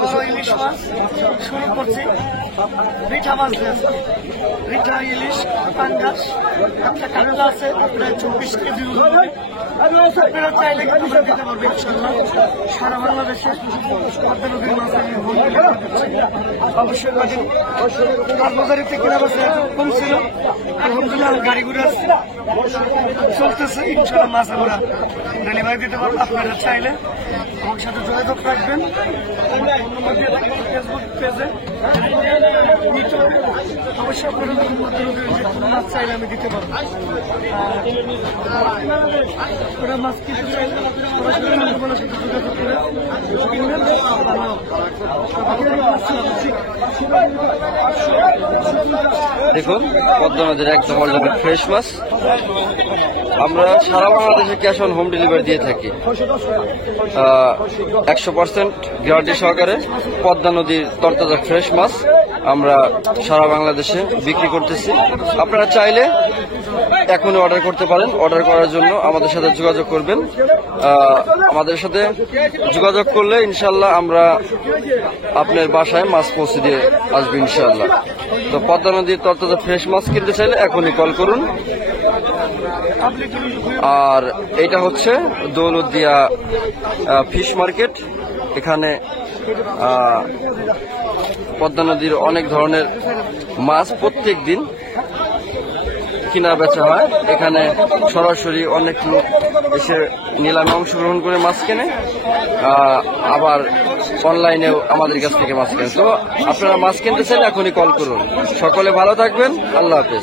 বড় ইলিশ মাছ শুরু করছি। রিঠা মাছ রয়েছে, রিঠা, ইলিশ, পাঙ্গাস, একটা কাতলা আছে প্রায় 24 কেজি ওজনের। আপনারা চাইলে কিন্তু দিতে পারবেন ইনশাল্লাহ। সারা বাংলাদেশে পদ্মা নদীর মাছ আমি হোম ডেলিভারি দিচ্ছি। অবশ্যই কারবাজারিতে কেনা বেচা একটু কম ছিল, আলহামদুলিল্লাহ গাড়ি ঘুরে আসছে, চলতেছে। ইনশাল্লাহ মাছ আমরা ডেলিভারি দিতে পারবো। আপনারা চাইলে আমার সাথে যোগাযোগ রাখবেন। ফেসবুক পেজে অবশ্যই আপনারা মাছ চাইলে আমি দিতে পারবো। ওরা মাছ কিনতে চাইলে সাথে যোগাযোগ করে কিনবেন। দেখুন পদ্মা নদীর একদম অরিজিনাল ফ্রেশ মাছ। আমরা সারা বাংলাদেশে ক্যাশ অন হোম ডেলিভারি দিয়ে থাকি। 100% গ্যারান্টি সহকারে পদ্মা নদীর তরতাজা ফ্রেশ মাছ আমরা সারা বাংলাদেশে বিক্রি করতেছি। আপনারা চাইলে এখনই অর্ডার করতে পারেন। অর্ডার করার জন্য আমাদের সাথে যোগাযোগ করবেন। আমাদের সাথে যোগাযোগ করলে ইনশাল্লাহ আমরা আপনার বাসায় মাছ পৌঁছে দিয়ে আসবো ইনশাল্লাহ। তো পদ্মা নদীর তরতাজা ফ্রেশ মাছ কিনতে চাইলে এখনই কল করুন। আর এটা হচ্ছে দৌলতদিয়া ফিশ মার্কেট। এখানে পদ্মা নদীর অনেক ধরনের মাছ প্রত্যেক দিন কিনা বেচা হয়। এখানে সরাসরি অনেক লোক এসে নিলামে অংশগ্রহণ করে মাছ কেনে, আবার অনলাইনেও আমাদের কাছ থেকে মাছ কেনে। তো আপনারা মাছ কিনতে চাইলে এখনই কল করুন। সকলে ভালো থাকবেন। আল্লাহ হাফেজ।